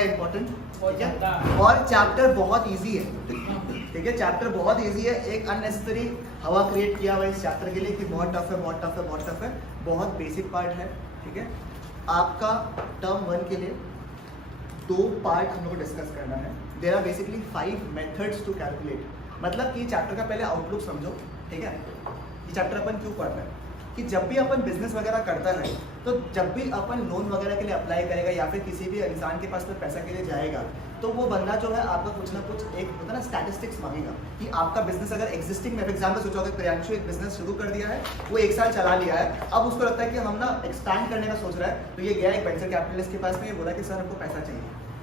है इंपॉर्टेंट, ठीक है। और चैप्टर बहुत इजी है, ठीक है, चैप्टर बहुत इजी है। एक अननेसेसरी हवा क्रिएट किया हुआ है इस चैप्टर के लिए कि बहुत टफ है, बहुत टफ है, बहुत टफ है। बहुत बेसिक पार्ट है, ठीक है। आपका टर्म 1 के लिए 2 पार्ट हम लोग को डिस्कस करना है। There are basically 5 methods to calculate. मतलब कि चैप्टर का पहले आउटलुक समझो, ठीक है। ये चैप्टर अपन क्यों पढ़ रहे हैं कि जब भी अपन बिजनेस वगैरह करता है तो जब भी अपन लोन वगैरह के लिए अप्लाई करेगा या फिर किसी भी इंसान के पास में पैसा के लिए जाएगा तो वो बंदा जो है आपका कुछ ना कुछ एक होता है ना स्टैटिस्टिक्स मांगेगा कि आपका बिजनेस अगर एग्जिस्टिंग में एग्जाम्पल सोचो, अगर प्रियांशु एक बिजनेस शुरू कर दिया है, वो 1 साल चला लिया है, अब उसको लगता है कि हम ना एक्सपैंड करने का सोच रहा है, तो ये गया एक वेंचर कैपिटलिस्ट के पास में, ये बोला कि सर हमको पैसा चाहिए,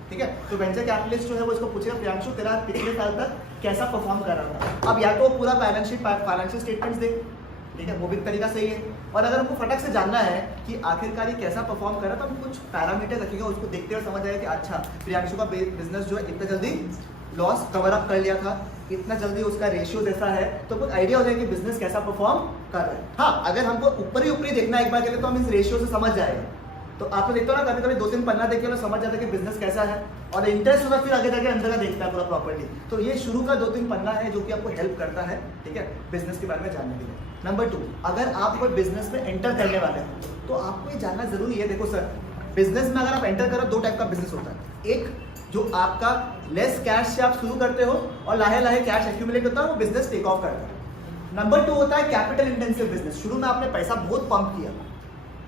ठीक है। तो वेंचर कैपिटलिस्ट जो है वो इसको पूछेगा प्रियांशु तेरा पिछले साल तक कैसा परफॉर्म कर रहा था। अब या तो पूरा बैलेंस शीट फाइनेंशियल स्टेटमेंट्स दे, ठीक है, वो भी तरीका सही है। और अगर हमको फटक से जानना है कि आखिरकार ये कैसा परफॉर्म कर रहा है तो हम कुछ पैरामीटर रखेंगे, उसको देखते हुए समझ आएगा कि अच्छा प्रियांशु का बिजनेस जो है इतना जल्दी लॉस कवर अप कर लिया था, इतना जल्दी उसका रेशियो जैसा है, तो कुछ आइडिया हो जाएगा कि बिजनेस कैसा परफॉर्म कर रहा है। हाँ, अगर हमको ऊपरी ऊपरी देखना एक बार के लिए तो हम इस रेशियो से समझ जाएगा। तो आपने देखते हो ना कभी कभी 2-3 पन्ना देख के समझ जाता है कि बिजनेस कैसा है, और इंटरेस्ट होगा फिर आगे जाके अंदर का देखता है पूरा प्रॉपर्टी। तो ये शुरू का 2-3 पन्ना है जो कि आपको हेल्प करता है, ठीक है, बिजनेस के बारे में जानने के लिए। नंबर 2, अगर आप कोई बिजनेस में एंटर करने वाले हैं तो आपको ये जानना जरूरी है। देखो सर, बिजनेस में अगर आप एंटर करो 2 टाइप का बिजनेस होता है। एक जो आपका लेस कैश से आप शुरू करते हो और लाहे लाहे कैश एक्यूमुलेट होता है, वो बिजनेस टेक ऑफ करता है। नंबर 2 होता है कैपिटल इंटेंसिव बिजनेस। शुरू में आपने पैसा बहुत पंप किया,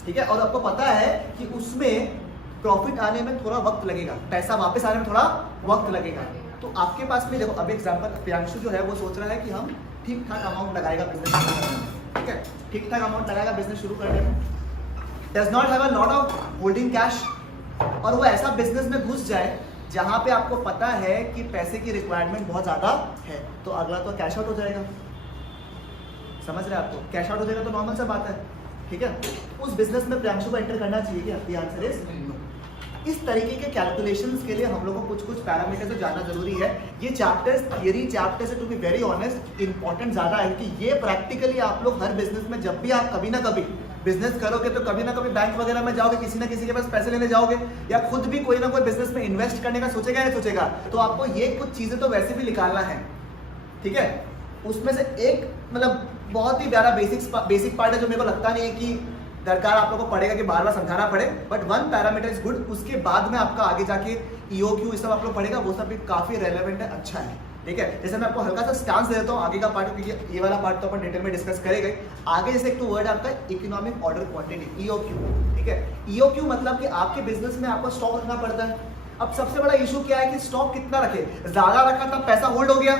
ठीक है, और आपको पता है कि उसमें प्रॉफिट आने में थोड़ा वक्त लगेगा, पैसा वापस आने में थोड़ा वक्त लगेगा। तो आपके पास में देखो, अब एग्जांपल प्रियांशु जो है वो सोच रहा है कि हम ठीक ठाक अमाउंट लगाएगा बिजनेस शुरू करने में, ठीक है, ठीक ठाक अमाउंट लगाएगा बिजनेस शुरू करने में, does not have a lot of holding cash, और वो ऐसा बिजनेस में घुस जाए जहां पे आपको पता है कि पैसे की रिक्वायरमेंट बहुत ज्यादा है, तो अगला तो कैश आउट हो जाएगा। समझ रहे हैं आपको, कैश आउट हो जाएगा तो नॉर्मल सा बात है, ठीक है। उस बिजनेस में प्रियांशु को एंटर करना चाहिए क्या? The answer is no. इस तरीके के कैलकुलेशंस के लिए हम लोगों को कुछ पैरामीटर्स तो जानना जरूरी है। ये chapters theory chapters to be very honest important ज्यादा है कि ये प्रैक्टिकली आप लोग हर बिजनेस में जब भी आप कभी ना कभी बिजनेस करोगे तो कभी ना कभी बैंक वगैरह में जाओगे, किसी ना किसी के पास पैसे लेने जाओगे, या खुद भी कोई ना कोई बिजनेस में इन्वेस्ट करने का सोचेगा या सोचेगा, तो आपको ये कुछ चीजें तो वैसे भी निकालना है, ठीक है। उसमें से एक मतलब बहुत ही प्यारा बेसिक पार्ट है जो मेरे को लगता नहीं है कि दरकार आप लोगों को पड़ेगा कि बार बार समझाना पड़े, बट 1 पैरामीटर इज गुड। उसके बाद में आपका आगे जाके EOQ ये सब आप लोग पढ़ेगा, वो सब भी काफी रेलेवेंट है, अच्छा है, ठीक है। जैसे मैं आपको हल्का सा स्टांस दे देता हूँ आगे का पार्ट, क्योंकि ये वाला पार्ट तो अपन डिटेल में डिस्कस करेंगे। आगे जैसे एक तो वर्ड आता है इकोनॉमिक ऑर्डर क्वांटिटी, EOQ, ठीक है। EOQ मतलब कि आपके बिजनेस में आपको स्टॉक रखना पड़ता है। अब सबसे बड़ा इशू क्या है कि स्टॉक कितना रखे, ज्यादा रखा तब पैसा होल्ड हो गया,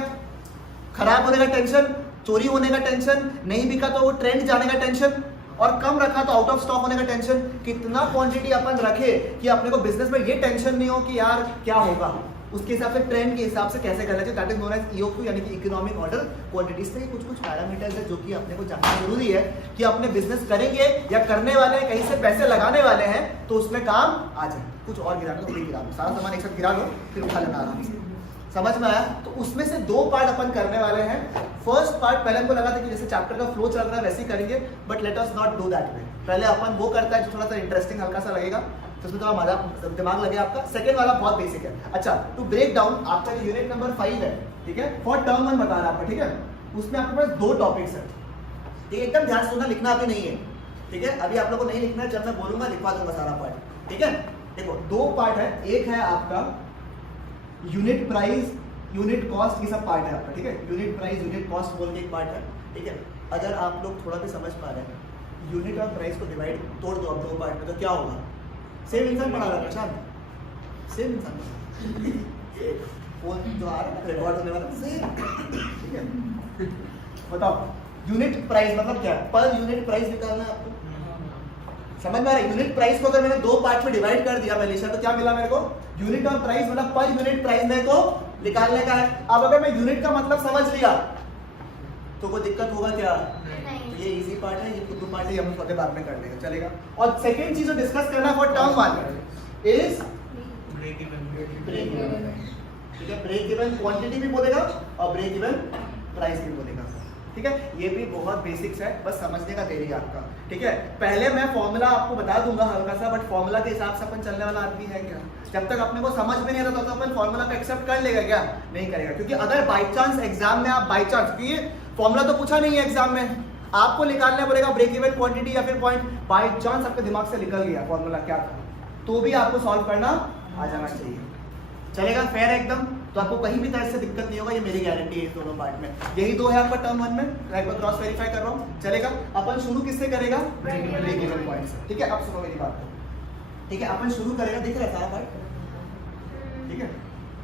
खराब होने का टेंशन, चोरी होने का टेंशन, नहीं बिका तो वो ट्रेंड जाने का टेंशन, और कम रखा तो आउट ऑफ स्टॉक होने का टेंशन। कितना क्वांटिटी अपन रखे कि अपने को बिजनेस में ये टेंशन नहीं हो कि यार क्या होगा, उसके हिसाब से ट्रेंड के हिसाब से कैसे करना चाहिए, that is known as EOQ यानी कि इकोनॉमिक ऑर्डर क्वांटिटी। से कुछ पैरामीटर्स है जो कि अपने को जानना जरूरी है कि अपने बिजनेस करेंगे या करने वाले हैं, कहीं से पैसे लगाने वाले हैं तो उसमें काम आ जाए। कुछ और गिरा लो, गिरा लो, सारा सामान एक साथ गिरा लो, फिर उठा लेना आराम से। समझ में आया? तो उसमें से 2 पार्ट अपन करने वाले हैं। फर्स्ट पार्ट पहले हमको लगा था कि जैसे चैप्टर का फ्लो चल रहा है वैसे ही करेंगे, but let us not do that way. पहले अपन वो करता है जो थोड़ा सा इंटरेस्टिंग हल्का सा लगेगा, तो उसमें थोड़ा मजा दिमाग लगे आपका। सेकंड वाला बहुत बेसिक है। अच्छा, टू ब्रेक डाउन आपका जो यूनिट नंबर 5 है, ठीक है, फॉर टर्म 1 बता रहा है आपका, ठीक है, उसमें आपके पास 2 टॉपिक्स है, ठीक है। एकदम ध्यान से सुनना, लिखना अभी नहीं है, ठीक है, अभी आप लोगों को नहीं लिखना है, जब मैं बोलूंगा लिखवा दूंगा सारा पार्ट, ठीक है। देखो 2 पार्ट है, एक है आपका यूनिट प्राइस, यूनिट कॉस्ट, ये सब पार्ट है आपका, ठीक है। यूनिट प्राइस, यूनिट कॉस्ट बोल के एक पार्ट है, ठीक है। अगर आप लोग थोड़ा भी समझ पा रहे हैं, यूनिट और प्राइस को डिवाइड तोड़ दो अब 2 पार्ट में, तो क्या होगा? सेम इंसान पढ़ा रहा है प्रशांत, सेम इंसान फोन जो आ रहा है रिकॉर्ड होने वाला सेम, ठीक है। बताओ यूनिट प्राइस मतलब क्या है? पर यूनिट प्राइस निकालना है आपको, समझ में आ रहा है? यूनिट प्राइस को अगर मैंने 2 पार्ट में डिवाइड कर दिया मैंने, तो क्या मिला मेरे को? यूनिट और प्राइस मतलब पर यूनिट प्राइस मेरे को निकालने का है। अब अगर मैं यूनिट का मतलब समझ लिया तो कोई दिक्कत होगा क्या? ये इजी पार्ट है, ये 2 पार्ट है, हम थोड़े बाद में कर लेंगे, चलेगा। और सेकंड चीज जो डिस्कस करना for term 1 is break even, ठीक है। ब्रेक इवन क्वांटिटी भी बोलेगा और ब्रेक इवन प्राइस भी बोलेगा, ठीक है, ये भी बहुत बेसिक्स है, बस समझने का देरी है आपका, ठीक है। पहले मैं फॉर्मूला आपको बता दूंगा हल्का सा, बट फॉर्मूला के हिसाब से अपन चलने वाला आदमी है क्या? जब तक अपने को समझ में नहीं आता तो अपन फॉर्मूला को एक्सेप्ट कर लेगा क्या? नहीं करेगा, क्योंकि अगर बाई चांस एग्जाम में आप बाई चांस, क्योंकि फॉर्मूला तो पूछा नहीं है एग्जाम में, आपको निकालना पड़ेगा ब्रेक इवन क्वांटिटी या फिर पॉइंट, बाई चांस आपके दिमाग से निकल गया फॉर्मूला क्या था, तो भी आपको सॉल्व करना आ जाना चाहिए, चलेगा? फेयर है एकदम, तो आपको कहीं भी तरह से दिक्कत नहीं होगा, ये मेरी गारंटी है इस दोनों पार्ट में। यही दो है आपका टर्म 1 में, मैं क्रॉस वेरीफाई कर रहा हूँ, चलेगा? अपन शुरू किससे करेगा? ब्रेक इवन पॉइंट से, ठीक है। अब सुनो मेरी बात, ठीक है, अपन शुरू करेगा, दिख रहा था पार्ट, ठीक है।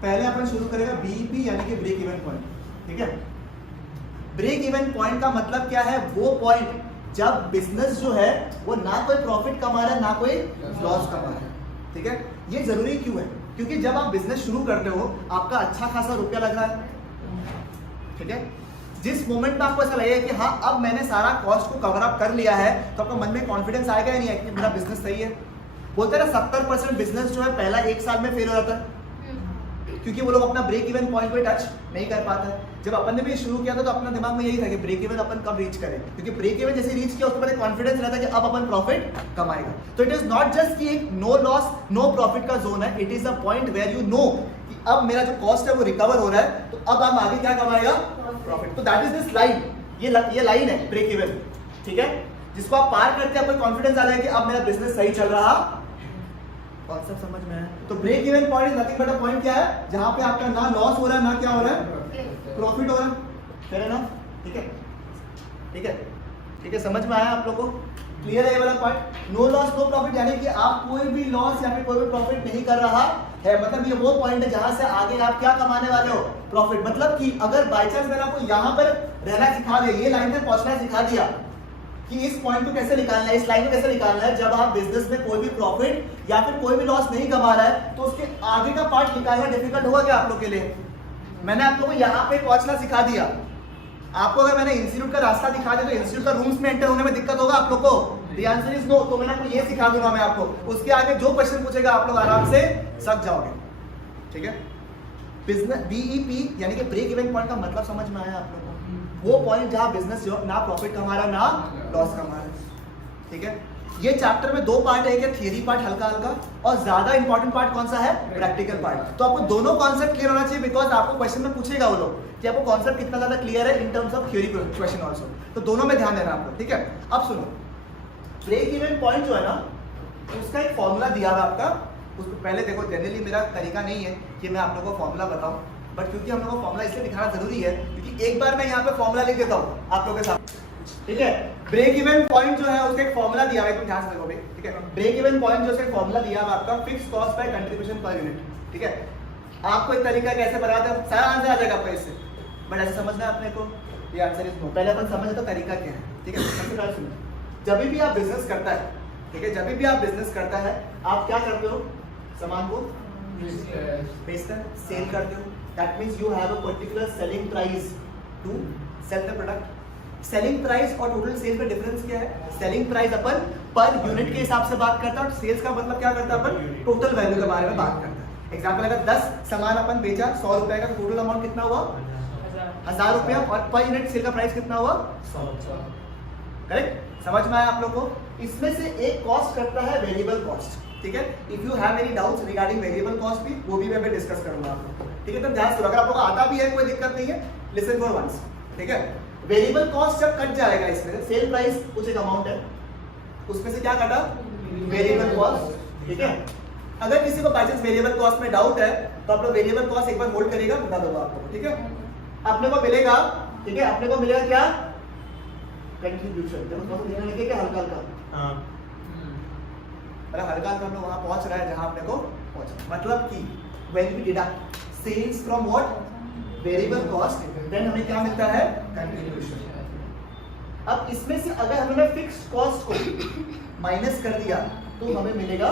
पहले अपन शुरू करेगा बीईपी यानी कि ब्रेक इवन पॉइंट, ठीक है। ब्रेक इवन पॉइंट का मतलब क्या है? वो पॉइंट जब बिजनेस जो है वो ना कोई प्रॉफिट कमा रहा है ना कोई लॉस कमा रहा है, ठीक है। ये जरूरी क्यों है? क्योंकि जब आप बिजनेस शुरू करते हो आपका अच्छा खासा रुपया लग रहा है, ठीक है। जिस मोमेंट में आपको ऐसा लगेगा कि हाँ अब मैंने सारा कॉस्ट को कवर अप कर लिया है, तो आपका मन में कॉन्फिडेंस आएगा या नहीं है कि मेरा बिजनेस सही है? बोलते हैं ना 70% बिजनेस जो है पहला 1 साल में फेल हो जाता है, क्योंकि वो लोग अपना ब्रेक इवन पॉइंट पे टच नहीं कर पाता है। जब अपन ने भी शुरू किया था तो अपना दिमाग में यही था कि ब्रेक इवन अपन कब रीच करें, क्योंकि ब्रेक इवन जैसे रीच किया उसके बाद कॉन्फिडेंस रहता है कि अब अपन प्रॉफिट कमाएगा। तो इट इज नॉट जस्ट कि एक नो लॉस नो प्रॉफिट का जोन है, it is a point where you know कि अब मेरा जो कॉस्ट है वो रिकवर हो रहा है, तो अब हम आगे क्या कमाएगा? प्रॉफिट। तो दैट इज दिस लाइन, ये लाइन है ब्रेक इवन, ठीक है, जिसको आप पार करके आपको कॉन्फिडेंस आ रहा है कि अब मेरा बिजनेस सही चल रहा। कॉन्सेप्ट समझ में आया? तो break even point is nothing but a point क्या है जहां पे आपका ना लॉस हो रहा है ना क्या हो रहा है, प्रॉफिट हो रहा है, फेयर है ना? ठीक है, ठीक है, ठीक है, समझ में आया आप लोगों को? क्लियर है ये वाला part? No loss no profit यानी कि आप कोई भी लॉस या फिर कोई भी प्रॉफिट नहीं कर रहा है, मतलब ये वो पॉइंट है जहां से आगे आप क्या कमाने वाले हो? प्रॉफिट। मतलब कि अगर बाय चांस मैंने आपको यहां पर रहना सिखा दिया, ये लाइन पे पहुंचना सिखा दिया कि इस पॉइंट को कैसे निकालना है, इस लाइन को कैसे निकालना है, जब आप बिजनेस में कोई भी प्रॉफिट या फिर कोई भी लॉस नहीं कमा रहा है तो उसके आगे का पार्ट निकालना डिफिकल्ट होगा क्या आप लोग के लिए? मैंने आप लोगों को यहाँ पे पहुंचना सिखा दिया, आपको अगर मैंने इंस्टीट्यूट का रास्ता दिखा दिया तो इंस्टीट्यूट का रूम्स में एंटर होने में दिक्कत होगा आप लोग को? The answer is no. तो मैंने आपको ये सिखा दूंगा मैं आपको, उसके आगे जो क्वेश्चन पूछेगा आप लोग आराम से सक जाओगे, ठीक है। बिजनेस बीईपी यानी कि ब्रेक इवन पॉइंट का मतलब समझ में आया आप लोगों को? वो पॉइंट जहां बिजनेस जो ना प्रॉफिट कमा रहा ना लॉस कमा रहा, ठीक है। ये चैप्टर में 2 पार्ट है, थियरी पार्ट हल्का हल्का और ज्यादा इंपॉर्टेंट पार्ट कौन सा है? Practical part. तो आपको दोनों कॉन्सेप्ट क्लियर होना चाहिए, बिकॉज आपको क्वेश्चन में पूछेगा वो लोग कि आपको कॉन्सेप्ट कितना ज्यादा क्लियर है in terms of theory question also, तो दोनों में ध्यान देना आपको, ठीक है। अब सुनो, ब्रेक इवन पॉइंट जो है ना उसका एक फॉर्मूला दिया हुआ आपका, उसको पहले देखो। जनरली मेरा तरीका नहीं है कि मैं आप लोगों को फॉर्मूला बताऊं, बट क्योंकि हम लोगों को फॉर्मूला इसलिए दिखाना जरूरी है क्योंकि एक बार मैं यहाँ पे फॉर्मूला लिख देता हूँ आप लोगों के साथ, ठीक है। ब्रेक इवन पॉइंट जो है उसका एक फॉर्मूला दिया हुआ है, तुम ध्यान से देखो भाई, ठीक है। ब्रेक इवन पॉइंट जो उसका फॉर्मूला दिया हुआ आपका fix cost by contribution per unit, ठीक है। आपको एक तरीका कैसे बनाते हैं, सारा आंसर आ जाएगा आपका इससे, बट ऐसे समझना है अपने को, ये आंसर इज नो। पहले अपन समझे तो तरीका क्या है, ठीक है। सबसे पहले सुनो, जब भी आप बिजनेस करता है, ठीक है, जब भी आप बिजनेस करता है आप क्या करते हो? सामान को बेचते हैं, सेल करते हो। That means you have a particular selling price to sell the product. Selling price और टोटल सेल में डिफरेंस क्या है? सेलिंग प्राइस अपन पर यूनिट के हिसाब से बात करता है और सेल्स का मतलब क्या करता है? अपन टोटल वैल्यू के बारे में बात करता है। एग्जांपल, अगर 10 सामान अपन बेचा 100 रुपए का, तो टोटल अमाउंट कितना हुआ? 1000 रुपया, और पर यूनिट सेल का प्राइस कितना हुआ? 100। करेक्ट? समझ में आया आप लोग को? इसमें से एक कॉस्ट करता है वेरिएबल कॉस्ट, ठीक है। If you have any doubts regarding variable cost भी, वो भी मैं डिस्कस करूंगा आप लोग, ठीक है। तो ध्यान से, अगर आप लोगों को आता भी है कोई दिक्कत नहीं है, लिसन फॉर वंस, ठीक है। वेरिएबल कॉस्ट जब कट जाएगा, इसमें सेल प्राइस कुछ एक अमाउंट है, उसमें से क्या कटा? वेरिएबल कॉस्ट, ठीक है। अगर किसी को बाय चांस वेरिएबल कॉस्ट में डाउट है तो आप लोग वेरिएबल कॉस्ट एक बार होल्ड करिएगा, बता दूंगा आपको, ठीक है। अपने को मिलेगा, ठीक है, अपने को मिलेगा क्या? कंट्रीब्यूशन। देखो थोड़ा ध्यान रखिए क्या हल्का हल्का, हां, अरे हल्का हल्का हम लोग वहां पहुंच रहा है जहां अपने को पहुंचना, मतलब कि when we deduct sales from what? Variable cost, then हमें क्या मिलता है? कंट्रीब्यूशन। अब इसमें से अगर हमने फिक्स्ड कॉस्ट को माइनस कर दिया तो हमें मिलेगा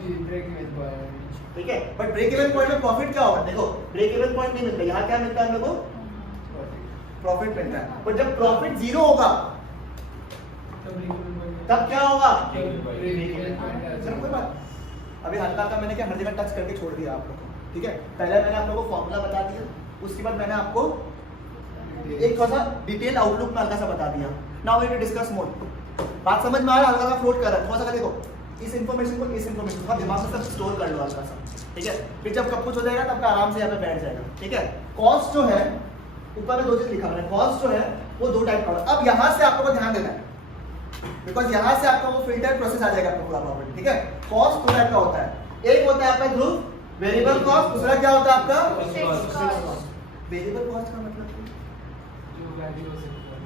ब्रेक इवन पॉइंट, ठीक है। बट ब्रेक इवन पॉइंट में प्रॉफिट क्या होगा? देखो ब्रेक इवन पॉइंट नहीं मिलता, यहाँ क्या मिलता है हम लोग को? प्रॉफिट मिलता है। पर जब प्रॉफिट 0 होगा तब क्या होगा? चलो कोई बात, अभी हल्का का मैंने क्या हर जगह टच करके छोड़ दिया आप लोगों को, ठीक है। पहले मैंने आप लोगों को फॉर्मूला बता दिया, उसके बाद मैंने आपको एक थोड़ा सा डिटेल आउटलुक में हल्का सा बता दिया। Now we will discuss more. बात समझ में आ रहा है? हल्का सा फ्लोट कर रहा है थोड़ा सा। देखो इस इन्फॉर्मेशन को थोड़ा दिमाग में सब स्टोर कर लो हल्का सा, ठीक है? फिर जब कब कुछ हो जाएगा तब आराम से यहाँ पे बैठ जाएगा, ठीक है? कॉस्ट जो है ऊपर में दो चीज लिखा हुआ है। कॉस्ट जो है वो दो टाइप का होता है। अब यहाँ से आपको ध्यान देना है, बिकॉज यहाँ से आपका वो फिल्टर प्रोसेस आ जाएगा आपको पूरा प्रॉपर्टी, ठीक है? कॉस्ट दो टाइप का होता है। एक होता है आपका ग्रुप वेरिएबल कॉस्ट, दूसरा क्या होता है आपका वेरिएबल कॉस्ट का मतलब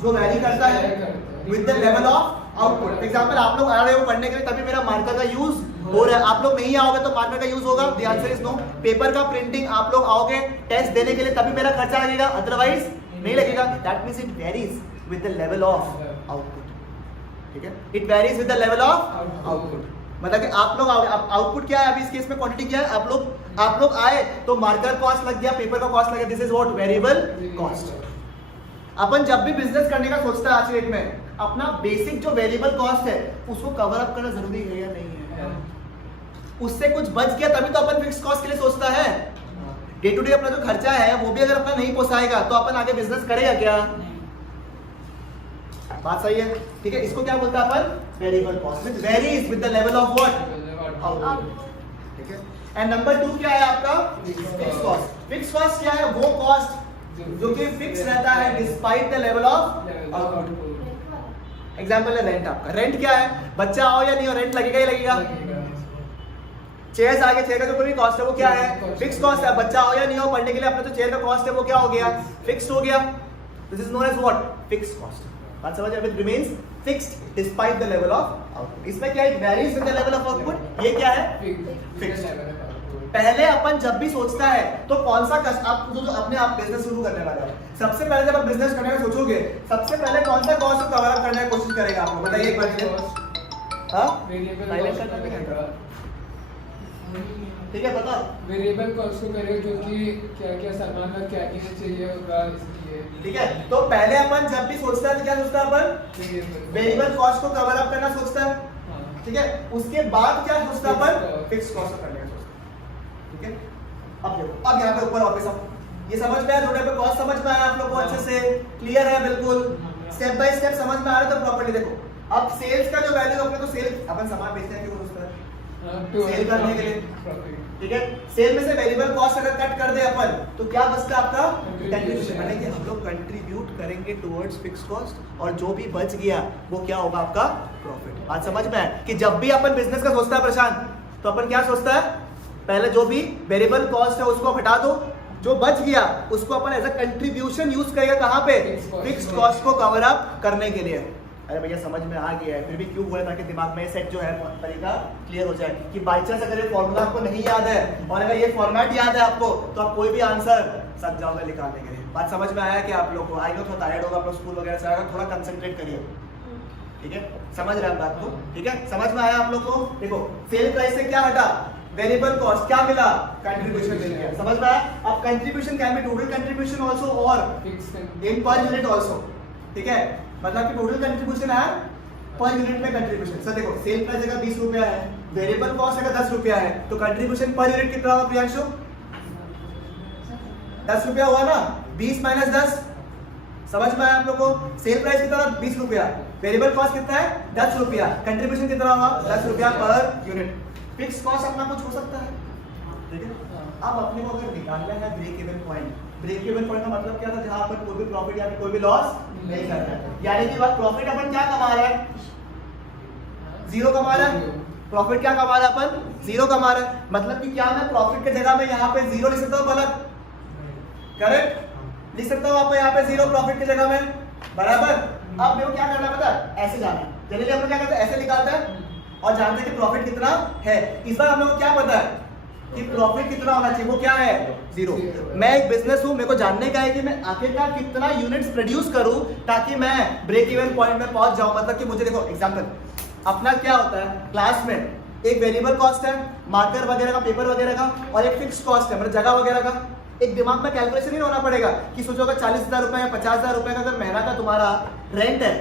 जो वैरी करता है with the level of output. Example आप लोग आ रहे हो पढ़ने के लिए, तभी मेरा मार्कर का यूज हो रहा है। आप लोग नहीं आओगे तो मार्कर का यूज होगा? The answer is no. Paper का प्रिंटिंग आप लोग आओगे टेस्ट देने के लिए तभी मेरा खर्चा लगेगा, अदरवाइज नहीं लगेगा। That means it varies with the level of output, ठीक है? It varies with the level of output. मतलब कि आप लोग आउटपुट क्या है अभी इस केस में, क्वांटिटी क्या है? आप लोग आए तो मार्कर कॉस्ट लग गया, पेपर का कॉस्ट लग गया। This is what variable cost. अपन जब भी बिजनेस करने का सोचता है आज के डेट में, अपना बेसिक जो वेरिएबल कॉस्ट है उसको कवर अप करना जरूरी है या नहीं है? उससे कुछ बच गया तभी तो अपन फिक्स कॉस्ट के लिए सोचता है। डे टू डे अपना जो खर्चा है वो भी अगर अपना नहीं पोसाएगा तो अपन आगे बिजनेस करेगा क्या? बात सही है, ठीक है? इसको क्या बोलता है अपन? Variable cost which varies with the level of what output, ठीक है? एंड नंबर 2 क्या है आपका? Fix cost. फिक्स कॉस्ट क्या है? वो कॉस्ट जो कि फिक्स रहता है despite the level of output. Example है रेंट। आपका रेंट क्या है? बच्चा आओ या नहीं हो रेंट लगेगा ही लगेगा। चेयर्स आगे, चेयर का जो कोई कॉस्ट है वो क्या है? फिक्स कॉस्ट है। बच्चा आओ या नहीं हो पढ़ने के लिए अपना जो चेयर का कॉस्ट है वो क्या हो गया? फिक्स्ड हो गया। This is known as what? Fix cost. बात समझ? It remains fixed despite the level of output. इसमें क्या है? Varies with the level of output. ये क्या है? फिक्स्ड। पहले अपन जब भी सोचता है तो कौन सा आप जो अपने आप बिजनेस शुरू करने वाला है, सबसे पहले जब आप बिजनेस करने का सोचोगे सबसे पहले कौन सा कॉस्ट को कवर अप करने की कोशिश करेगा? आपको बताइए एक बार। हां वेरिएबल, ठीक है? बता वेरिएबल कॉस्ट को करेगा जो कि क्या-क्या सामान का क्या चाहिए होगा इसलिए, ठीक है? तो पहले अपन जब भी सोचता है तो क्या सोचता है अपन? वेरिएबल कॉस्ट को कवर अप करना सोचता है, ठीक है? उसके बाद क्या सोचता है अपन? फिक्स कॉस्ट को करने का सोचता है, ठीक है? अब देखो, अब यहाँ पे ऊपर वापस अब ये समझ में आया? थोड़े पे कॉस्ट समझ में आया आप लोगों को? अच्छे से क्लियर है? बिल्कुल स्टेप बाय स्टेप समझ में आ रहा है? तो प्रॉपर्ली देखो। अब सेल्स का जो वैल्यू अपने को सेल अपन सामान बेचते हैं क्यों दोस्तों? सेल करने के लिए, ठीक है? सेल में से वेरिएबल कॉस्ट अगर कट कर दे अपन तो क्या बचता आपका? कंट्रीब्यूशन। यानी कि हम लोग कंट्रीब्यूट करेंगे टुवर्ड्स फिक्स कॉस्ट और जो भी बच गया वो क्या होगा? आपका प्रॉफिट। बात समझ में है कि जब भी अपन बिजनेस का सोचता है प्रशांत तो अपन क्या सोचता है? पहले जो भी वेरिएबल कॉस्ट है उसको हटा दो, जो बच गया उसको अपन एज अ कंट्रीब्यूशन यूज करेगा। कहां पे? फिक्स्ड कॉस्ट को कवर अप करने के लिए। अरे भैया समझ में आ गया है, फिर भी क्यों बोले? ताकि दिमाग में सेट जो है तरीका क्लियर हो जाए कि बाई चांस अगर ये फॉर्मूला आपको नहीं याद है और अगर ये फॉर्मेट याद है आपको तो आप कोई भी आंसर सच जाओगे निकालने के लिए। बात समझ में आया कि आप लोग को? आई नो थोड़ा टायर्ड होगा, आप लोग स्कूल वगैरह से आएगा, थोड़ा कंसंट्रेट करिए, ठीक है? समझ रहे हैं बात को? ठीक है? समझ में आया आप लोग को? देखो सेल प्राइस से क्या हटा? Variable cost. क्या मिला? कंट्रीब्यूशन मिल गया। समझ में आया? अब contribution can be total contribution also और इन पर यूनिट आल्सो, ठीक है? मतलब कि टोटल कंट्रीब्यूशन है पर यूनिट में कंट्रीब्यूशन। सर देखो सेल प्राइस अगर 20 रुपया है, वेरिएबल कॉस्ट अगर 10 रुपया है तो कंट्रीब्यूशन पर यूनिट कितना होगा प्रियांशु? 10 रुपया हुआ ना? 20 माइनस 10। समझ में आया आप लोग को? सेल प्राइस कितना? 20 रुपया। वेरिएबल कॉस्ट कितना है? 10 रुपया। कंट्रीब्यूशन कितना होगा? 10 रुपया पर यूनिट। फिक्स कॉस्ट अपना कुछ हो सकता है, ठीक है? अब अपने को अगर निकालना है break even point. Break even point का मतलब क्या था? जहां पर कोई भी प्रॉफिट या कोई भी लॉस नहीं कर रहा है। यानी कि बात प्रॉफिट अपन क्या कमा रहा है? जीरो कमा रहा है। प्रॉफिट क्या कमा रहा है अपन? जीरो कमा रहा है। मतलब कि क्या मैं प्रॉफिट के जगह में यहाँ पे जीरो लिख सकता हूँ? गलत? करेक्ट? लिख सकता हूँ आप यहाँ पे जीरो प्रॉफिट की जगह में, बराबर? अब मेरे को क्या करना पता है? ऐसे जाना है। चलिए अपन क्या करते हैं? ऐसे निकालते हैं और जानते हैं कि प्रॉफिट कितना है। इस बार हम लोग को क्या पता है कि प्रॉफिट कितना होना चाहिए? वो क्या है? जीरो। मैं एक बिजनेस हूं, मेरे को जानने का है कि मैं आखिरकार कितना यूनिट्स प्रोड्यूस करूं ताकि मैं ब्रेक इवन पॉइंट में पहुंच जाऊं। मतलब कि मुझे देखो एग्जांपल अपना क्या होता है क्लास में, एक वेरिएबल कॉस्ट है मार्कर वगैरह का, पेपर वगैरह का, और एक फिक्स कॉस्ट है मतलब जगह वगैरह का। एक दिमाग में कैलकुलेशन नहीं होना पड़ेगा कि सोचो अगर 40,000 रुपए या 50,000 रुपए का अगर महीना का तुम्हारा रेंट है,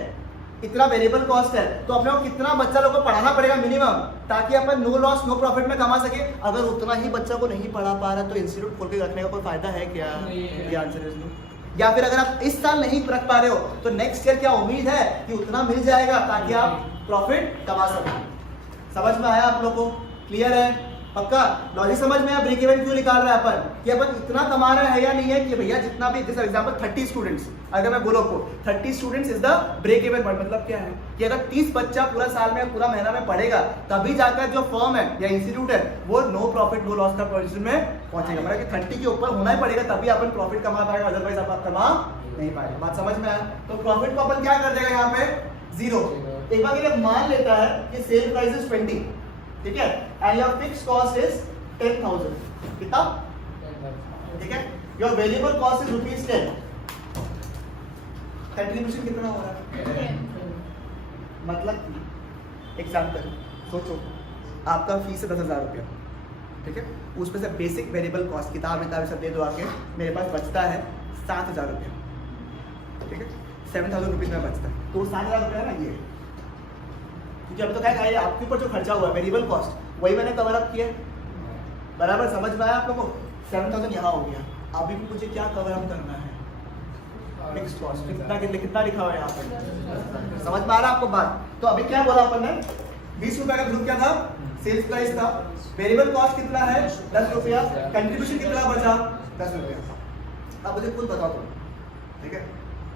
इतना वेरिएबल कॉस्ट है, तो अपने को कितना बच्चा लोग को पढ़ाना पड़ेगा मिनिमम, ताकि अपन नो लॉस नो प्रॉफिट में कमा सके। अगर उतना ही बच्चा को नहीं पढ़ा पा रहा तो इंस्टीट्यूट खोल के रखने का कोई फायदा है क्या? ये आंसर इज नो। या फिर अगर आप इस साल नहीं रख पा रहे हो तो नेक्स्ट ईयर क्या उम्मीद है कि उतना मिल जाएगा ताकि आप प्रॉफिट कमा सको। समझ में आया आप लोग को? क्लियर है? पक्का लॉजिक समझ में आया? ब्रेक इवन क्यों निकाल रहा है अपन कि अपन इतना कमा रहे हैं या नहीं है कि भैया जितना भी, जैसे एग्जांपल 30 स्टूडेंट्स, अगर मैं बोलो को 30 students is the break even point, मतलब क्या है कि अगर 30 बच्चा पूरा साल में पूरा महीना में पढ़ेगा तभी जाकर जो फर्म है या इंस्टीट्यूट है वो नो प्रॉफिट नो लॉस का पोजीशन में पहुंचेगा। मतलब कि 30 के ऊपर होना ही पड़ेगा तभी अपन प्रॉफिट कमा पाएगा, अदरवाइज आप कमा नहीं पाएगा। बात समझ में आया? तो प्रॉफिट को अपन क्या कर देगा यहाँ पे? 0। एक बार ये मान लेता है कि सेल प्राइस इज 20, ठीक है, and your fixed cost is 10,000, कितना? ठीक है, your variable cost is ₹10, contribution कितना हो रहा है? मतलब एग्जाम्पल सोचो, आपका फीस है 10,000 रुपया, ठीक है, उसमें से बेसिक वेरिएबल कॉस्ट किताब सब दे दो आके, मेरे पास बचता है 7,000 रुपया, ठीक है, 7,000 रुपीज में बचता है, तो 7,000 रुपया है ना ये, क्योंकि अभी तो क्या है आपके ऊपर जो खर्चा हुआ है वेरिएबल कॉस्ट वही मैंने कवर अप किया, बराबर? समझ में आया आप लोगों को? 7,000 यहाँ हो गया। अभी भी मुझे क्या कवर अप करना है? फिक्स्ड कॉस्ट कितना लिखा हुआ है यहाँ पे? समझ में आ रहा है आपको बात? तो अभी क्या बोला अपन ने? 20 रुपया का ग्रुप क्या था? सेल्स प्राइस था। वेरिएबल कॉस्ट कितना है? 10 रुपया। कंट्रीब्यूशन कितना बचा? 10 रुपया। अब मुझे खुद बताओ तुम, ठीक है,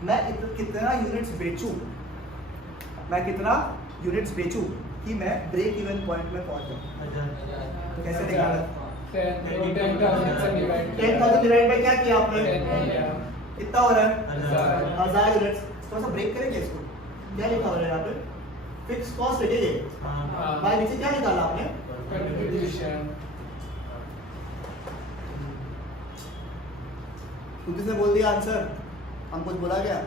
मैं कितना यूनिट्स बेचूं, मैं कितना यूनिट्स बेचूं कि मैं ब्रेक इवन पॉइंट में पहुंच जाऊं? कैसे निकाला? 10,000 डिवाइड बाय क्या किया आपने? कितना हो रहा है? 1000 यूनिट्स। थोड़ा सा ब्रेक करेंगे इसको। क्या लिखा हो रहा है यहाँ पे? फिक्स कॉस्ट लिखेंगे, बाय नीचे क्या निकाला आपने? कंट्रीब्यूशन। खुद से बोल दिया आंसर, हम कुछ बोला गया?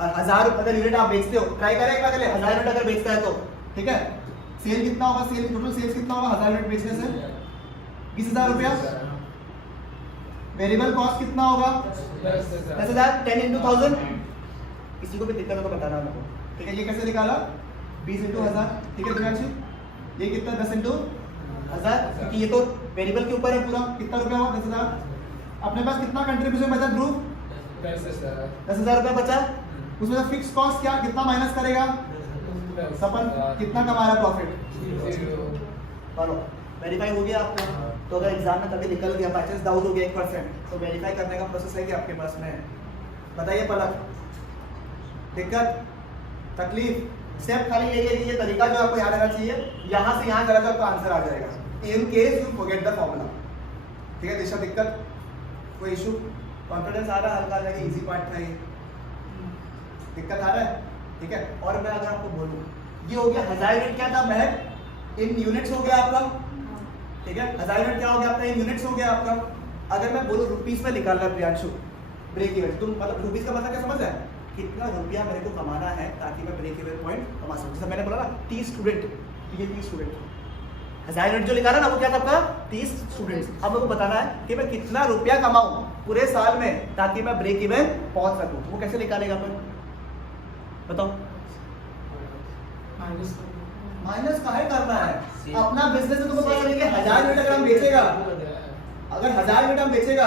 और 1000 अगर यूनिट आप बेचते हो, ट्राई करें एक बार के लिए, 1000 यूनिट अगर बेचता है तो, ठीक है, सेल कितना होगा? सेल टोटल सेल्स कितना होगा 1000 यूनिट बेचने से? 20,000 रुपया। वेरिएबल कॉस्ट कितना होगा? 10,000। 10 into 1000। किसी को भी दिक्कत हो तो बताना मेरे को, ठीक है? ये कैसे निकाला? 20 into 1000, ठीक है दिव्यांशी? ये कितना? 10 into 1000, क्योंकि ये तो वेरिएबल के ऊपर है पूरा। कितना रुपया हुआ? 10,000। अपने पास कितना कंट्रीब्यूशन बचा ग्रुप? 10,000 रुपया बचा। उसमें से फिक्स कॉस्ट क्या कितना माइनस करेगा? सपन कितना कमा रहा है प्रॉफिट? चलो वेरीफाई हो गया आपका। तो अगर एग्जाम में कभी निकल गया, बाई चांस डाउट हो गया 1%, तो वेरीफाई करने का प्रोसेस है कि आपके पास में है? बताइए पलक, दिक्कत, तकलीफ? स्टेप खाली यही है कि ये तरीका जो आपको याद रहना चाहिए, यहाँ से यहाँ करा तो आपका आंसर आ जाएगा in case you forget the formula. ठीक है दिशा, दिक्कत कोई इशू? कॉन्फिडेंस आ रहा है? हल्का लगे, इजी पार्ट था ये, दिक्कत आ रहा है? ठीक है। और मैं अगर आपको बोलूँ, ये हो गया 1000 यूनिट, क्या था महक? इन यूनिट्स हो गया आपका, ठीक है, 1000 यूनिट क्या हो गया आपका? इन यूनिट्स हो गया आपका। अगर मैं बोलूँ रुपीस में निकालना है प्रियांशु, ब्रेक इवन, तुम मतलब रुपीस का मतलब क्या समझ है? कितना रुपया मेरे को कमाना है ताकि मैं ब्रेक इवन पॉइंट कमा सकूं। जैसे मैंने बोला ना 30 स्टूडेंट, ये 30 स्टूडेंट, 1000 यूनिट जो निकाला ना वो क्या था आपका? 30 स्टूडेंट्स। अब मेरे को बताना है कि मैं कितना रुपया कमाऊं पूरे साल में ताकि मैं ब्रेक इवन पहुंच सकूं। वो कैसे निकालेगा अपन? बताओ। माइनस काहे करना है? अपना बिजनेस है, तुमको पता चले कि 1000 यूनिट अगर हम बेचेगा, अगर 1000 यूनिट हम बेचेगा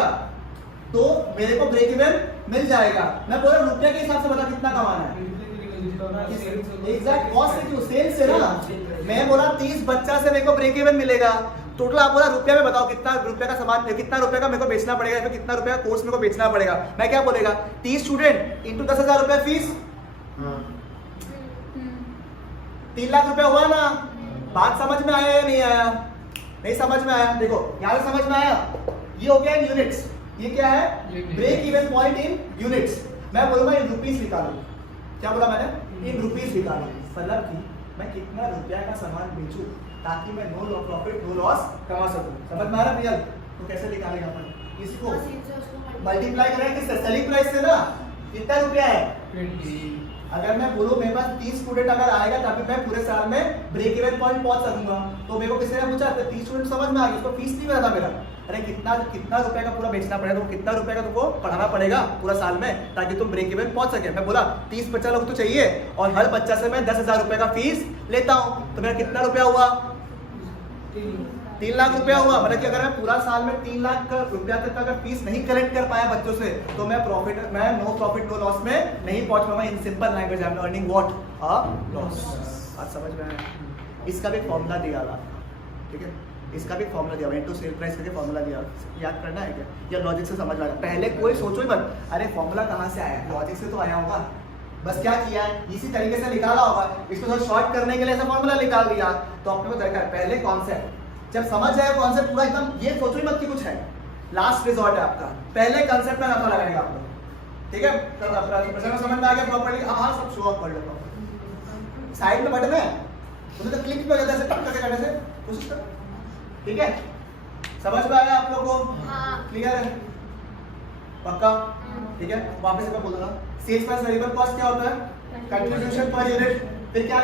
तो मेरे को ब्रेक इवन मिल जाएगा। मैं बोल रहा हूं रुपया के हिसाब से बता कितना कमाना है। एग्जैक्ट कॉस्ट से क्यों? सेल्स से ना। मैं बोला 30 बच्चा से मेरे को ब्रेक इवन मिलेगा। टोटल आप बोला रुपया में बताओ कितना रुपया का सामान, कितना रुपया का मेरे को बेचना पड़ेगा, फिर कितना रुपया का कोर्स मेरे को बेचना पड़ेगा। मैं क्या बोलेगा? 30 स्टूडेंट इंटू 10,000 रुपया फीस, 3 लाख रुपया हुआ ना। बात समझ में आया या नहीं आया? नहीं समझ में आया? देखो यहाँ से समझ में आया। ये हो गया इन यूनिट्स, ये क्या है? Break even point in units. मैं बोलूंगा इन रुपीस निकालो। क्या बोला मैंने? इन रुपीस निकालो। मतलब कि मैं कितना रुपया का सामान बेचूं ताकि मैं नो प्रॉफिट नो लॉस कमा सकूं। समझ में आ रहा है भैया? तो कैसे निकालेगा अपन इसको? मल्टीप्लाई करेंगे किससे? सेलिंग प्राइस से ना। कितना रुपया है? 20। अगर मैं बोलूं मेरे पास 30 स्टूडेंट अगर आएगा तभी मैं पूरे साल में ब्रेक इवन पॉइंट पहुंच सकूंगा, तो मेरे को किसी ने पूछा 30 स्टूडेंट समझ में आ गया, उसको फीस नहीं मिला था मेरा। अरे कितना रुपए का पूरा बेचना पड़ेगा, तो कितना रुपए का तुमको पढ़ाना पड़ेगा पूरा साल में ताकि तुम ब्रेक इवन पहुंच सके। मैं बोला 30 बच्चा लोग तो चाहिए और हर बच्चा से मैं 10,000 रुपए का फीस लेता हूँ, तो मेरा कितना रुपया हुआ? 3 लाख रुपया हुआ, मतलब कि अगर मैं पूरा साल में 3 लाख रुपया तक का अगर फीस नहीं कलेक्ट कर पाया बच्चों से, तो मैं नो प्रॉफिट नो लॉस में नहीं पहुंच पाऊंगा। In simple language I am earning what, a loss. आज समझ में आया? इसका भी फॉर्मूला दिया हुआ, ठीक है, इसका भी फॉर्मूला दिया हुआ, इनटू सेल प्राइस करके फॉर्मूला दिया हुआ। याद करना है क्या, या लॉजिक से समझ में आया? पहले कोई सोचो ही मत, अरे फॉर्मूला कहाँ से आया, लॉजिक से तो आया होगा। बस क्या किया है, इसी तरीके से निकाला होगा, इसको थोड़ा शॉर्ट करने के लिए ऐसा फॉर्मूला निकाल दिया। तो अपने को दरकार पहले कॉन्सेप्ट, जब समझ जाए कॉन्सेप्ट पूरा एकदम, ये सोचो ही मत कि कुछ है, लास्ट रिजॉर्ट है आपका, पहले कॉन्सेप्ट में पता लगाएगा आप लोग, ठीक है? तब अपना प्रश्न समझ में आ गया प्रॉपर्ली। अब हाँ सब शो ऑफ कर लेता हूँ, साइड में बटन है उसे तो क्लिक पे जैसे टक करके करने से कोशिश कर, ठीक है? समझ में आया आप लोगों को? क्लियर है? पक्का? ठीक है, वापस से मैं बोल दूंगा, सेल्स प्राइस वेरिएबल कॉस्ट क्या होता है, कंट्रीब्यूशन पर यूनिट, फिर क्या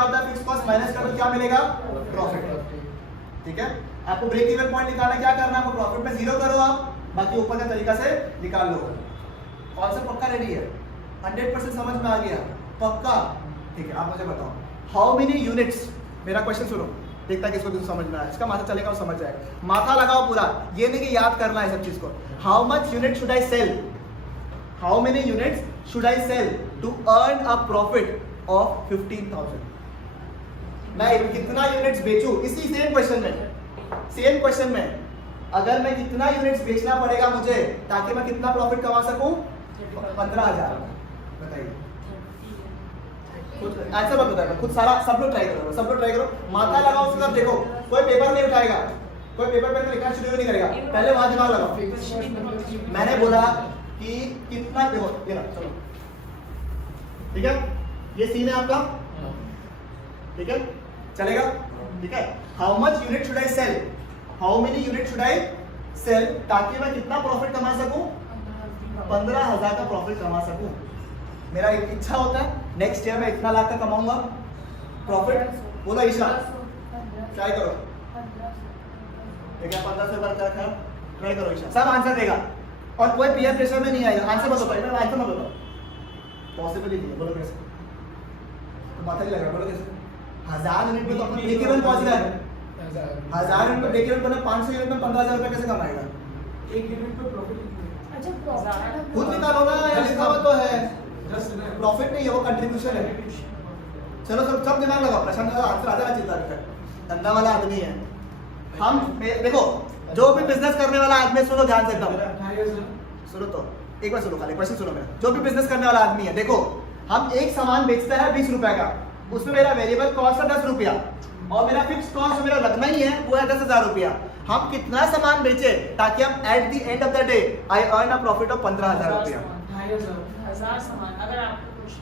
होता है, फिक्स कॉस्ट माइनस कर दो, क्या मिलेगा, प्रॉफिट। ठीक है, आपको ब्रेक इवन पॉइंट निकालना, क्या करना है आपको, प्रॉफिट में 0 करो आप, बाकी ऊपर के तरीका से निकाल लो। कॉन्सेप्ट पक्का रेडी है, 100% समझ में आ गया, पक्का? ठीक है, आप मुझे बताओ, हाउ मेनी यूनिट्स, मेरा क्वेश्चन सुनो, देखता किसको किसको समझ में आया, इसका माथा चलेगा वो समझ जाएगा, माथा लगाओ पूरा, ये नहीं कि याद करना है सब चीज को। How much unit should I sell, how many units should I sell to earn a profit of 15,000? मैं कितना यूनिट्स बेचूं, इसी सेम क्वेश्चन में अगर मैं कितना यूनिट्स बेचना पड़ेगा मुझे ताकि मैं कितना प्रॉफिट कमा सकूं, 15,000, बताइए। ऐसा मत बताएगा, खुद सारा सब लोग ट्राई करो, माथा लगाओ, उसके बाद देखो, कोई पेपर नहीं उठाएगा, कोई पेपर पे लिखना शुरू नहीं करेगा, पहले वहां दिमाग लगाओ। मैंने बोला कि कितना, देखो ये ना, चलो ठीक है, ये सीन है आपका, ठीक है, चलेगा, ठीक है। How much unit should I sell, how many unit should I sell, ताकि मैं कितना प्रॉफिट कमा सकूं, 15,000 का प्रॉफिट कमा सकूं। मेरा एक इच्छा होता है नेक्स्ट ईयर में इतना लाख का कमाऊंगा प्रॉफिट, बोलो ईशा, ट्राई करो, ठीक है, 15 से बढ़कर रखा, ट्राई करो ईशा, सब आंसर देगा और कोई पीयर प्रेशर में नहीं आएगा। आंसर मत बताओ, आंसर मत बताओ, पॉसिबल ही नहीं है, बोलो कैसे, तो माथा ही लग रहा है, बोलो कैसे, 1000 यूनिट में तो अपना ब्रेक इवन पहुंच रहा है, 1000 यूनिट में ब्रेक इवन बना, 500 यूनिट में 15,000 रुपए कैसे कमाएगा, एक यूनिट पे प्रॉफिट, अच्छा खुद निकालो ना, या लिखा हुआ तो है, प्रॉफिट नहीं है वो कंट्रीब्यूशन है। चलो सब दिमाग लगाओ, प्रशांत का आंसर आधा चिंता रखा है, धंधा वाला आदमी है हम। देखो जो भी बिजनेस करने वाला आदमी, सुनो ध्यान से एकदम, सुनो तो एक बार सुनो, खाली क्वेश्चन सुनो मेरा। जो भी बिजनेस करने वाला आदमी है, देखो हम एक सामान बेचते हैं 20 रुपए का, उसमें मेरा वेरिएबल कॉस्ट है 10 रुपया और मेरा फिक्स कॉस्ट मेरा लगना ही है वो है 10,000 रुपया। हम कितना सामान बेचे ताकि हम at the end of the day I earn a profit of 15,000 रुपया। 1000 सामान, अगर आपको कुछ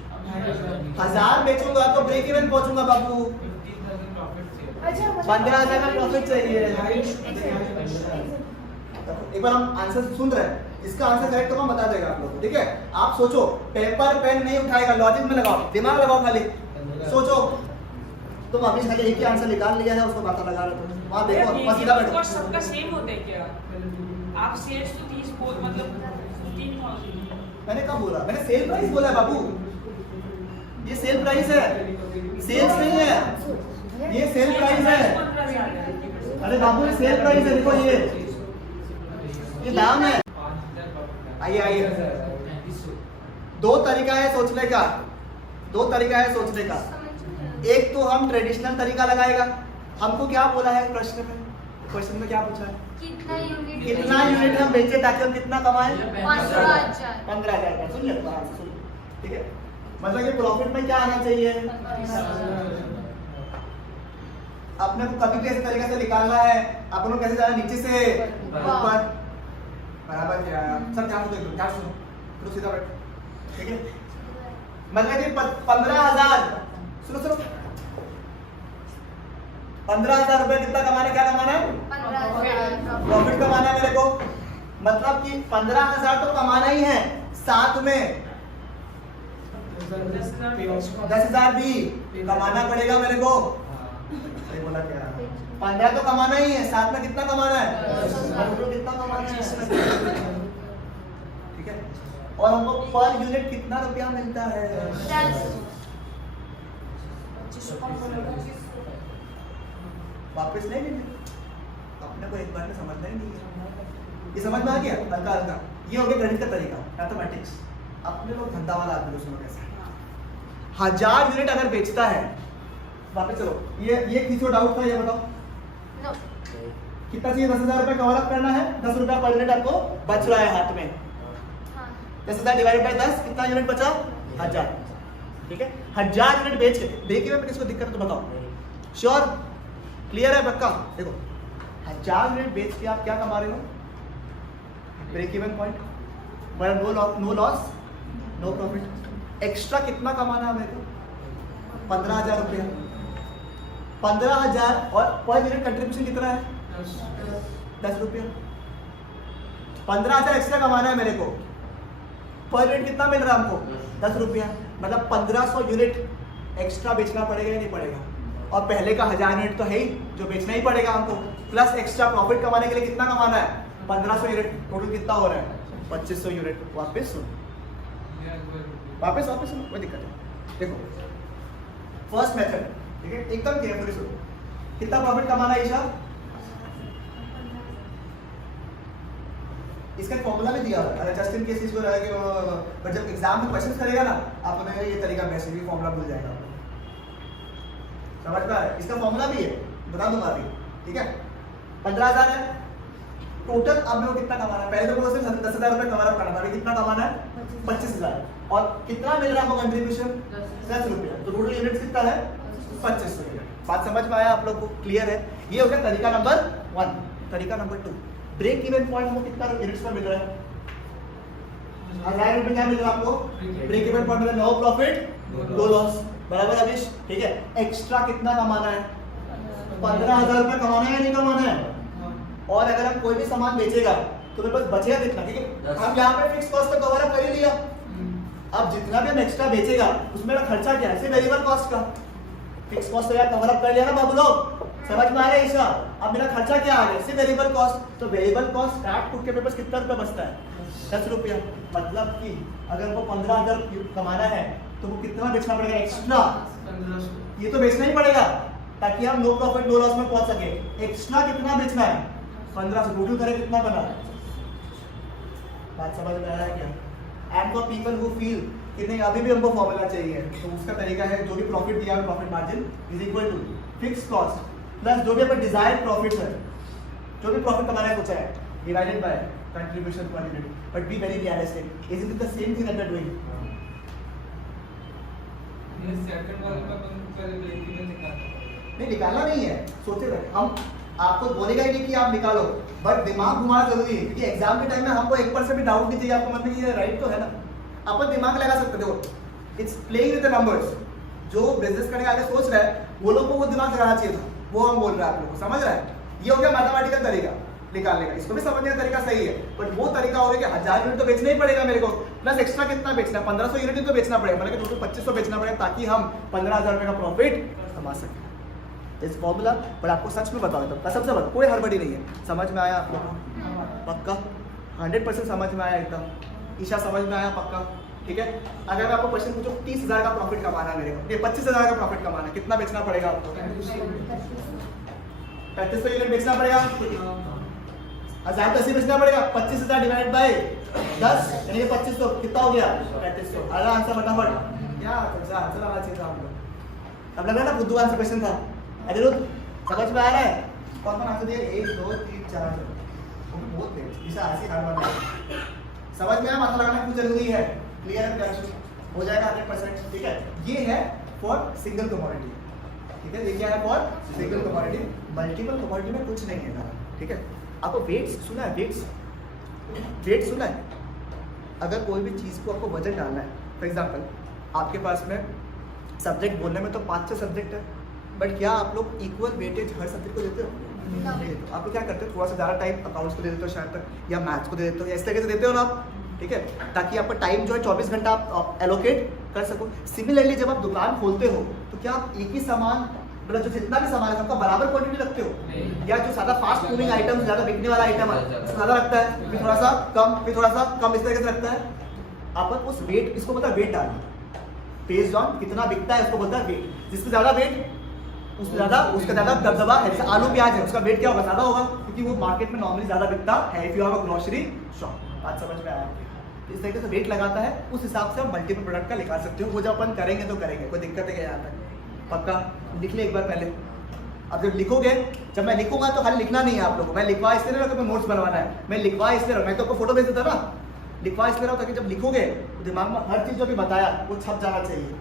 1000 बेचूंगा तो ब्रेक इवन पहुंचूंगा बाबू, 15,000 का प्रॉफिट चाहिए। एक बार हम आंसर सुन रहे हैं, इसका आंसर करेक्ट तो हम बता देगा आप लोगों को, ठीक है। आप सोचो, पेपर पेन नहीं उठाएगा, लॉजिक में लगाओ, दिमाग लगाओ, खाली सोचो। तो अभी खाली एक ही आंसर निकाल लिया है, उसको पता लगा रहे हो, वहां देखो बस सीधा बैठो। सबका सेम होता है क्या? आप सेल्स तो 30 मतलब 15,000, मैंने कब बोला, मैंने सेल प्राइस बोला है बाबू, ये सेल प्राइस है, सेल्स नहीं है, ये सेल प्राइस है। अरे बाबू ये सेल प्राइस है, देखो ये दाम है। आइए, दो तरीका है सोचने का, एक तो हम ट्रेडिशनल तरीका लगाएगा। हमको क्या बोला है क्वेश्चन में क्या पूछा है, कितना यूनिट हम बेचे ताकि हम कितना कमाएं, 15,000 का। सुन लिया, ठीक है, मतलब कि प्रॉफिट में क्या आना चाहिए, अपने को कभी भी ऐसे तरीके से निकालना है, अपन को कैसे जाना, नीचे से ऊपर, बराबर क्या, सब ध्यान सुनो, सीधा बैठ, ठीक है। मतलब कि 15,000, सुनो 15,000 रुपए कितना कमाना, क्या कमाना है, प्रॉफिट कमाना है मेरे को। मतलब कि 15,000 तो कमाना ही है, साथ में 10,000 भी कमाना पड़ेगा मेरे को। सही बोला क्या, 15 तो कमाना ही है, साथ में कितना कमाना है, कितना कमाना है, ठीक है। और हमको पर यूनिट कितना रुपया मिलता है, 2500 कम बोलेगा, वापस नहीं मिलते, अपने को एक बार में समझना ही नहीं है। ये समझ में आ गया हल्का हल्का। ये हो गया गणित का तरीका, मैथमेटिक्स। अपने लोग धंधा वाला आदमी सुनो कैसे 1000 यूनिट अगर बेचता है, वापस चलो, ये किसी को डाउट था, ये बताओ कितना चाहिए? 10,000 रुपये कवर अप करना है, 10 रुपया पर यूनिट आपको बच रहा है हाथ में। 10,000 डिवाइड बाय 10 कितना यूनिट बचा? 1000। ठीक है, 1000 यूनिट बेच के देखिए मैं किसको दिक्कत है तो बताओ। श्योर, क्लियर है पक्का? देखो 1000 यूनिट बेच के आप क्या कमा रहे हो? Break even point, no loss no profit. Extra कितना कमाना है मेरे को? 15,000 रुपया। 15,000 और पर यूनिट कंट्रीब्यूशन कितना है? 10 रुपया। 15,000 एक्स्ट्रा कमाना है मेरे को, पर यूनिट कितना मिल रहा है हमको? 10 रुपया। मतलब 1500 यूनिट एक्स्ट्रा बेचना पड़ेगा या नहीं पड़ेगा? और पहले का 1000 यूनिट तो है ही जो बेचना ही पड़ेगा हमको, प्लस एक्स्ट्रा प्रॉफिट कमाने के लिए कितना कमाना है? 1500 यूनिट। टोटल कितना हो रहा है? 2500 यूनिट। वापस सुनो, वापस सुनो, कोई दिक्कत नहीं। देखो फर्स्ट मेथड, ठीक है, एकदम केयरफुली सुनो। कितना प्रॉफिट कमाना है ईशा? इसका फॉर्मूला भी दिया हुआ है, अगर जस्ट इन केस इसको लगा कि पर जब एग्जाम में क्वेश्चंस करेगा ना आपको लगेगा ये तरीका बेस्ट है, फॉर्मूला भूल जाएगा आपको। समझ में आ रहा है? इसका फॉर्मूला भी है, बता दूंगा अभी। ठीक है, 15,000 है टोटल। अब मेरे को कितना कमाना है? पहले तो मुझे सिर्फ 10,000 रुपये कवर अप करना था, अभी कितना कमाना है? 25,000। और कितना मिल रहा है आपको कंट्रीब्यूशन? 10 रुपया। तो टोटल यूनिट कितना है? 2500 यूनिट। बात समझ में आया आप लोग को? क्लियर है? ये हो गया तरीका नंबर 1। तरीका नंबर 2, ब्रेक इवन पॉइंट हमको कितना यूनिट्स पर मिल रहा है? 1000 रुपये क्या मिल रहा है आपको? ब्रेक इवन पॉइंट में नो प्रॉफिट नो लॉस। बराबर अभिष? ठीक है, एक्स्ट्रा कितना कमाना है? 15,000 रुपये कमाना है या नहीं कमाना है? और अगर हम कोई भी सामान बेचेगा तो मेरे पास बचेगा कितना? क्योंकि हम यहाँ पे फिक्स कॉस्ट तो कवर अप कर ही लिया। अब जितना भी हम एक्स्ट्रा बेचेगा उसमें मेरा खर्चा क्या है? सिर्फ वेरिएबल कॉस्ट का। फिक्स कॉस्ट तो यार कवर अप कर लिया ना बाबू लोग, समझ में आ रहा है ईशा? अब मेरा खर्चा क्या आ गया? सिर्फ वेरिएबल कॉस्ट। तो वेरिएबल कॉस्ट काट कूट के मेरे पास कितना रुपया बचता है? 10 रुपया। मतलब कि अगर वो 15,000 कमाना है तो वो कितना बेचना पड़ेगा एक्स्ट्रा? 1500। ये तो बेचना ही पड़ेगा ताकि हम नो प्रॉफिट नो लॉस में पहुंच सके। एक्स्ट्रा कितना बेचना है? 1500। टोटल करे कितना बना? बात समझ में आ रहा है क्या? And for people who feel कि नहीं अभी भी हमको फॉर्मूला चाहिए, तो उसका तरीका है जो भी प्रॉफिट दिया है profit margin is equal to fix cost plus जो भी अपन डिजायर्ड प्रॉफिट है, जो भी प्रॉफिट कमाना है कुछ है, divided by contribution per unit. But be very realistic, is it the same thing that we are doing? ये सेकंड वाले में अपन पहले ब्रेक इवन निकालना नहीं, निकालना नहीं है, सोचे रहे। हम आपको बोलेगा ही नहीं कि आप निकालो, बट दिमाग घुमाना जरूरी है क्योंकि एग्जाम के टाइम में हमको एक परसेंट भी डाउट नहीं चाहिए आपको मन में कि ये राइट तो है ना। अपन दिमाग लगा सकते हो, it's playing with the numbers. जो बिजनेस करने आगे सोच रहा है वो लोग को वो दिमाग लगाना चाहिए था, वो हम बोल रहे हैं आप लोगों को, समझ रहा है? ये हो गया मैथमेटिकल तरीका निकालने का, इसको भी समझने का तरीका सही है। बट वो तरीका हो गया कि 1000 यूनिट तो बेचना ही पड़ेगा मेरे को, प्लस एक्स्ट्रा कितना बेचना है? 1500 यूनिट तो बेचना पड़ेगा, मतलब टोटल 2500 बेचना पड़ेगा ताकि हम 15,000 रुपये का प्रॉफिट कमा सकें। इस फॉर्मूला पर आपको सच में बता देता हूँ, कसम से बता, कोई हड़बड़ी नहीं है। समझ में आया आप लोगों को? पक्का 100% समझ में आया एकदम? ईशा समझ में आया पक्का? ठीक है, अगर मैं आपको क्वेश्चन पूछूं 30,000 का प्रॉफिट कमाना है मेरे को, ये 25,000 का प्रॉफिट कमाना है, कितना बेचना पड़ेगा आपको? 3500 यूनिट बेचना पड़ेगा। 1000 तो ऐसे बेचना पड़ेगा, 25,000 डिवाइड बाय 10 यानी कि 2500 कितना हो गया? 3500। अगला आंसर फटाफट क्या आंसर आना चाहिए था आपको? अब लग रहा है ना बुद्धू आंसर क्वेश्चन था। अनिरुद्ध समझ में आ रहा है? कौन कौन आंसर दिया? 1 2 3 4 बहुत तेज, इसे ऐसे हार मारना है। समझ में आया माथा लगाना क्यों जरूरी है? क्लियर है? हो जाएगा 100%। ठीक है, ये है फॉर सिंगल कमोडिटी। ठीक है, ये क्या है? For single commodity. Multiple commodity में कुछ नहीं है ज़्यादा। ठीक है, आपको वेट्स सुना है? वेट्स सुना है? अगर कोई भी चीज़ को आपको वजन डालना है, फॉर एग्जाम्पल आपके पास में सब्जेक्ट बोलने में तो 5-6 सब्जेक्ट है, बट क्या आप लोग इक्वल वेटेज हर सब्जेक्ट को देते हो? नहीं देते। आप लोग क्या करते हो? थोड़ा सा ज़्यादा टाइम अकाउंट्स को दे देते हो शायद तक, या मैथ्स को दे देते हो, या इस तरीके से देते हो ना आप। ठीक है, ताकि आपका टाइम जो है 24 घंटा आप एलोकेट कर सको। सिमिलरली जब आप दुकान खोलते हो तो क्या आप एक ही सामान, मतलब जो जितना भी सामान है सबका बराबर क्वांटिटी रखते हो? या जो ज़्यादा फास्ट मूविंग आइटम, ज़्यादा बिकने वाला आइटम है उसको ज़्यादा रखता है, फिर थोड़ा सा कम, फिर थोड़ा सा कम, इस तरीके से रखता है। अपन उस वेट, इसको बोलता है वेट डालना, बेस्ड ऑन कितना बिकता है उसको बोलता है वेट। जिसमें ज़्यादा वेट उसका ज़्यादा दबदबा है। जैसे आलू प्याज है, उसका वेट क्या होगा, ज़्यादा होगा, क्योंकि वो मार्केट में नॉर्मली ज़्यादा बिकता है। If you have a grocery shop, बात समझ में आया? इस तरीके से वेट लगाता है, उस हिसाब से आप मल्टीपल प्रोडक्ट का लिखा सकते हो। वो जब अपन करेंगे तो करेंगे, कोई दिक्कत है क्या यहाँ तक? पक्का लिख ले एक बार पहले। अब जब लिखोगे, जब मैं लिखूंगा तो खाली लिखना नहीं है आप लोगों को, मैं लिखवा इसलिए नहीं रहा कि नोट्स बनवाना है, मैं लिखवा इसलिए रहा, मैं तो आपको फोटो भेज देता ना, लिखवा इसलिए रहा ताकि जब लिखोगे तो दिमाग में हर चीज़ जो भी बताया वो छप जाना चाहिए।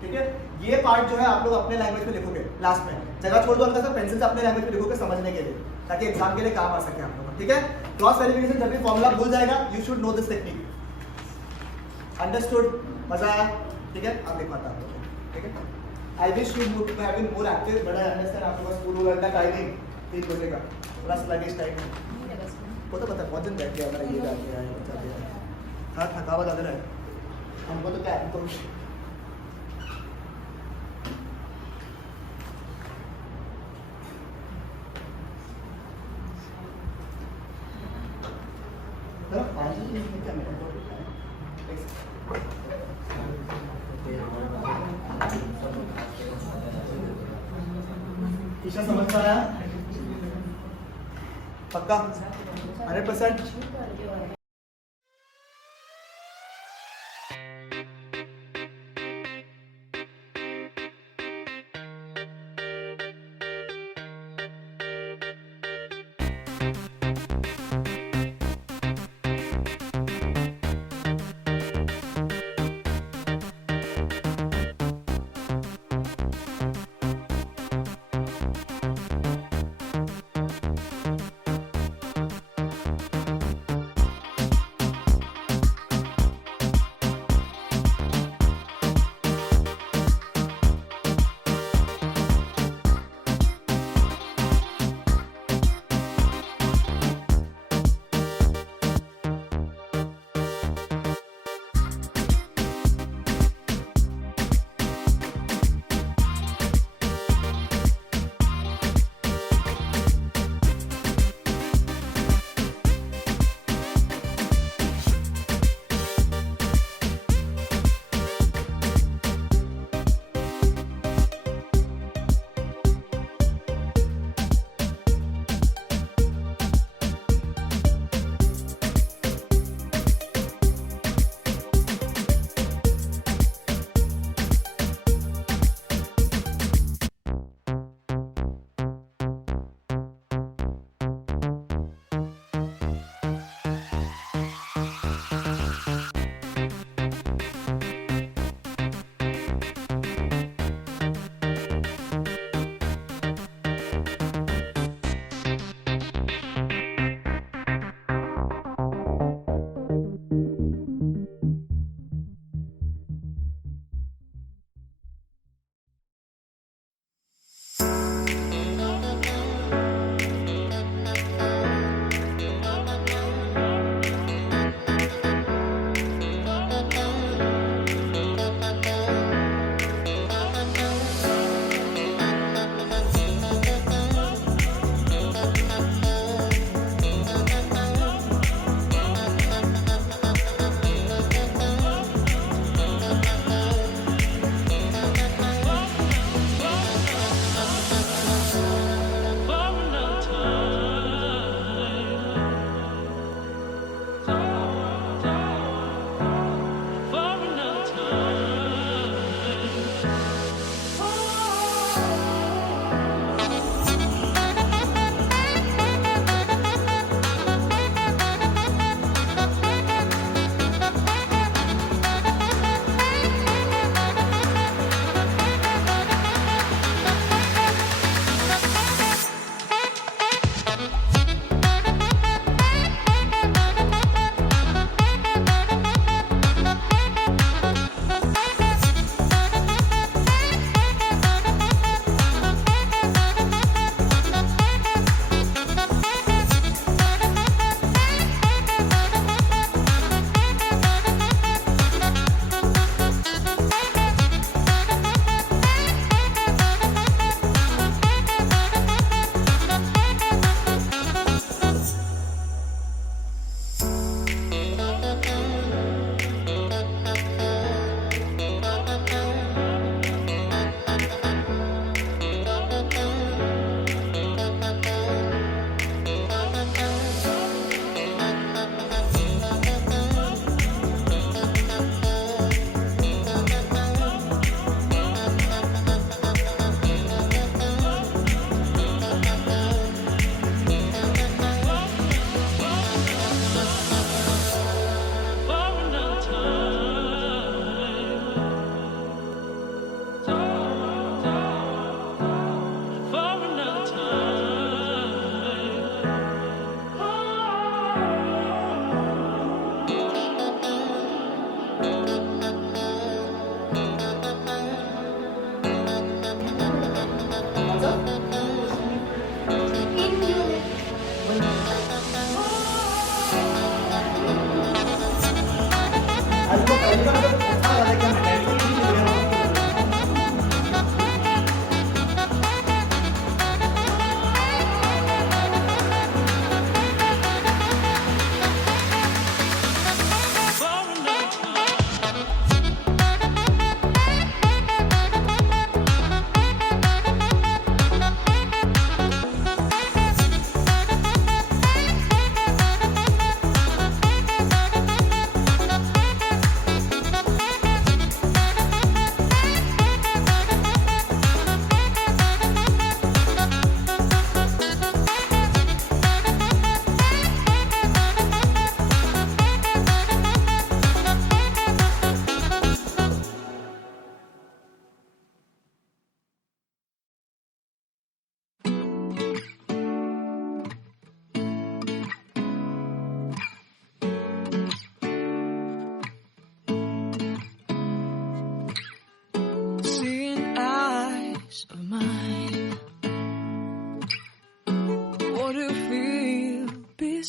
ठीक है, ये पार्ट जो है आप लोग अपने लैंग्वेज में लिखोगे, लास्ट में जगह छोड़ दो हल्का सा, पेंसिल से अपने लैंग्वेज में लिखोगे समझने के लिए, ताकि एग्जाम के लिए काम आ सके आप लोगों को। ठीक है, क्रॉस वेरिफिकेशन जब भी फॉर्मूला भूल जाएगा, you should know this technique. Understood? मजा आया? ठीक है, अब लिखवाता हूँ आपको। ठीक है, I wish you have been more active, but I understand आपके पास स्कूल वगैरह का टाइमिंग 3 बजे का थोड़ा स्लगिश टाइम है, वो तो पता है, बहुत दिन बैठ गया हमारा, ये जाके आया बच्चा दिया, हाँ थकावट ज़्यादा है हमको, तो क्या है तो ईशा समझ में आया? पक्का 100%?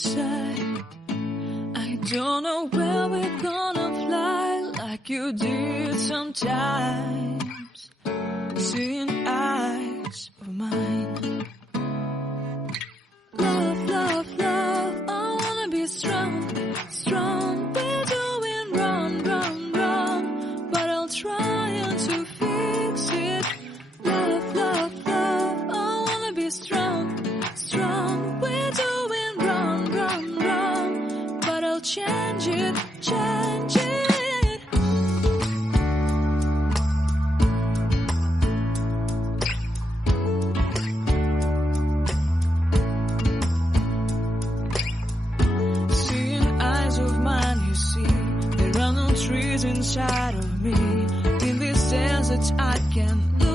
say, I don't know where we're gonna fly like you did sometimes. Seeing eyes of mine. Love, love, love, I wanna be strong, strong. We're doing wrong, wrong, wrong, but I'll try to fix it. Love, love, love, I wanna be strong, strong. We're doing wrong, wrong, wrong, but I'll change it, change it. Trees inside of me. In this desert I can look